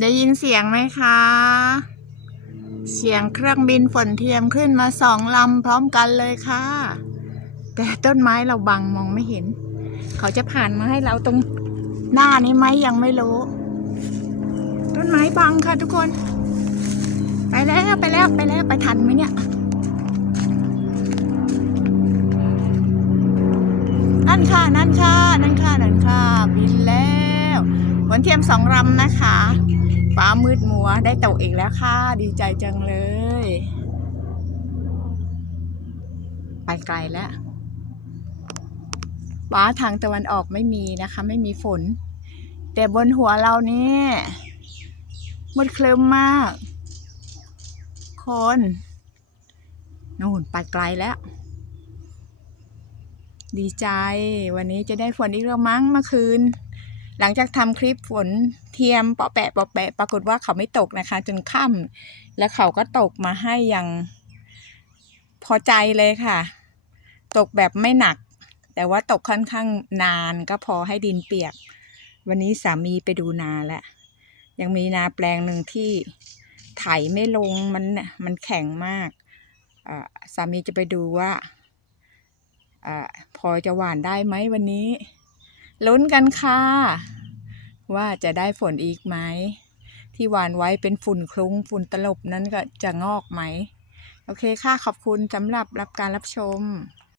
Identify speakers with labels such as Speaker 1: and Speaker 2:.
Speaker 1: ได้ยินเสียงไหมคะ เสียงเครื่องบินฝนเทียมขึ้นมาสองลำพร้อมกันเลยค่ะ แต่ต้นไม้เราบังมองไม่เห็น เขาจะผ่านมาให้เราตรงหน้านี้ไหมยังไม่รู้ ต้นไม้บังค่ะทุกคน ไปแล้วไปแล้วไปแล้วไปทันไหมเนี่ยนั่นค่ะนั่นค่ะนั่นค่ะนั่นค่ะบินแล้วฝนเทียมสองลำนะคะ มืดมัวได้ตกอีกแล้วค่ะ ดีใจจังเลย ไปไกลแล้วฟ้าทางตะวันออกไม่มีนะคะ ไม่มีฝน แต่บนหัวเรานี่มืดเคลิมมาก คนนู่นไปไกลแล้ว ดีใจ วันนี้จะได้ฝนอีกแล้วมั้งเมื่อคืน หลังจากทำคลิปฝนเทียมเปาะแปะเปาะแปะ ปรากฏว่าเขาไม่ตกนะคะ จนค่ำแล้วเขาก็ตกมาให้อย่างพอใจเลยค่ะ ตกแบบไม่หนัก แต่ว่าตกค่อนข้างนานก็พอให้ดินเปียก วันนี้สามีไปดูนาแล้วยังมีนาแปลงหนึ่งที่ไถไม่ลงมันมันแข็งมากสามีจะไปดูว่าอพอจะหวานได้ไหมวันนี้ ลุ้นกันค่ะ ว่าจะได้ฝนอีกไหมที่หวานไว้เป็นฝุ่นคลุ้งฝุ่นตลบนั้นก็จะงอกไหม โอเคค่ะ ขอบคุณสำหรับรับการรับชม